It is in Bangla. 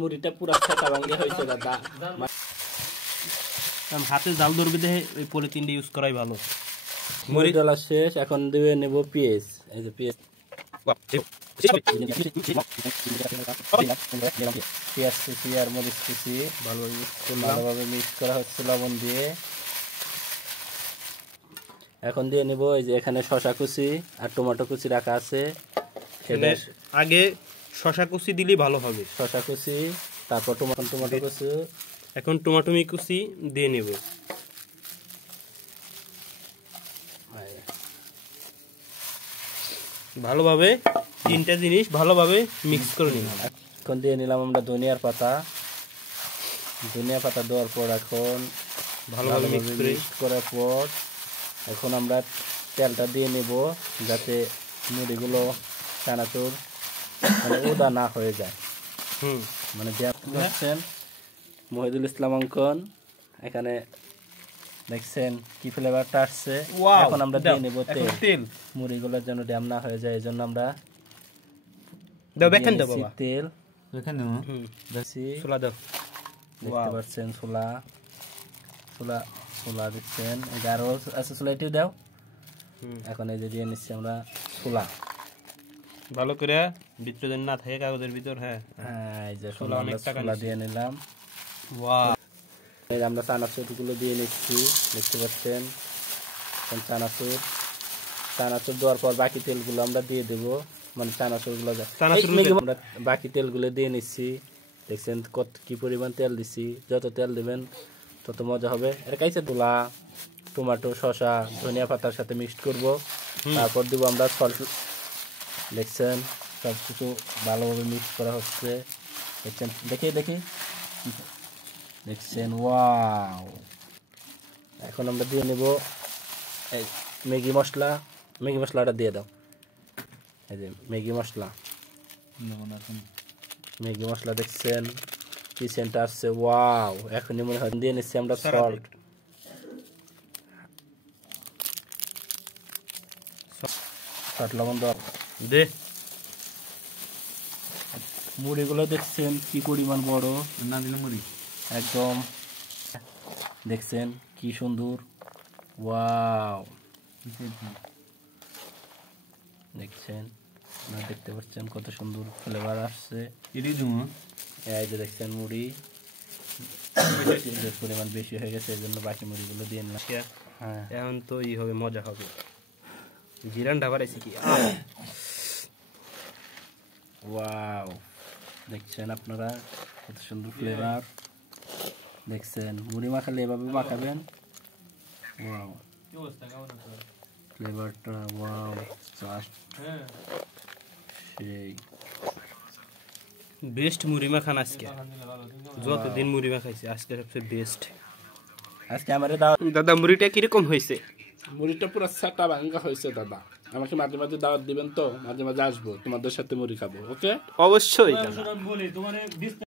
মুড়িটা পুরো ছাটা ভাঙ্গে হয়েছে দাদা। হাতে জাল ধরবে দেখে ওই পলিথিনটা ইউজ করাই ভালো। মুড়ি ডালা শেষ, এখন দিয়ে নেব পেঁয়াজ। এই যে পেঁয়াজ কুচি আর মরিচ কুচি ভালোভাবে মিক্স করা হচ্ছে লবণ দিয়ে। এখন দিয়ে নেব এই যে এখানে শসা কুচি আর টমেটো কুচি রাখা আছে। আগে শসা কুচি দিলেই ভালো হবে। শসা কুচি, তারপর টমেটো কুচি, এখন টমেটো কুচি দিয়ে নেব। ভালোভাবে তিনটা জিনিস ভালোভাবে মিক্স করে নিলাম। এখন দিয়ে নিলাম আমরা ধনিয়ার পাতা। ধনিয়া পাতা দেওয়ার পর এখন ভালোভাবে মিক্স করার পর এখন আমরা তেলটা দিয়ে নেব, যাতে মুড়িগুলো চানাচুর মানে ওদা না হয়ে যায়। মানে দেখছেন মহিদুল ইসলাম অঙ্কন, এখানে দেখছেন কি ফ্লেভারটা আসছে। এখন আমরা দিয়ে নেব তেল, মুড়িগুলোর জন্য ড্যাম না হয়ে যায়, এই জন্য আমরা তেল দেখতে পাচ্ছেন। ছোলা দেখছেন, আরো আছে ছোলা, এটিও দাও। এখন এই যে দিয়ে নিচ্ছি আমরা ছোলা, ভালো করে ভিতরে না থাকে কাগজের ভিতর। হ্যাঁ এই যে ছোলা দিয়ে নিলাম। আমরা চানাচুর গুলো দিয়ে নিচ্ছি, দেখতে পাচ্ছেন। চানাচুর দেওয়ার পর বাকি তেলগুলো আমরা দিয়ে দেবো, মানে চানাচুর গুলো আমরা বাকি তেলগুলো দিয়ে নিচ্ছি। দেখছেন কত কি পরিমাণ তেল দিচ্ছি, যত তেল দেবেন তত মজা হবে। এর কাছে তোলা টমেটো, শসা, ধনিয়া পাতার সাথে মিক্সড করব, তারপর দেবো আমরা সল্ট। দেখছেন সব কিছু ভালোভাবে মিক্স করা হচ্ছে। দেখছেন দেখি দেখছেন, ওয়াও। এখন আমরা দিয়ে নেব ম্যাগি মশলাটা দিয়ে দাও। এই যে ম্যাগি মশলা দেখছেন কি সেন্ট আসছে, ওয়াও। এখনই মনে হয় দিয়ে নিচ্ছি আমরা সল্ট, লবণ দেওয়া দে। মুড়িগুলো দেখছেন কি পরিমাণ বড়, না দিলে মুড়ি একদম দেখছেন কি সুন্দর, ওয়াও। দেখছেন আপনারা দেখতে পাচ্ছেন কত সুন্দর ফ্লেভার আসছে। এই যে দেখছেন মুড়ি পরিমাণ বেশি হয়ে গেছে, এই জন্য বাকি মুড়িগুলো দিয়ে নিলাম। হ্যাঁ এখন তো হবে, মজা হবে। জিরান ঢাবার আছে কি, ওয়াও। দেখছেন আপনারা কত সুন্দর ফ্লেভার। দেখছেন মুড়ি মাখালে এভাবে মাখাবেন, ওয়াও ফ্লেভারটা, ওয়াও জাস্ট সেই বেস্ট মুড়ি মাখান আজকে। যতদিন মুড়ি মাখাইছি আজকে সবচেয়ে বেস্ট। আজকে আমার দাদা মুড়িটা কিরকম হয়েছে? মুড়িটা পুরো ছাটা ভাঙ্গা হয়েছে দাদা। আমাকে মাঝে মাঝে দাওয়াত দিবেন তো, মাঝে মাঝে আসবো তোমাদের সাথে মুড়ি খাবো। ওকে, অবশ্যই।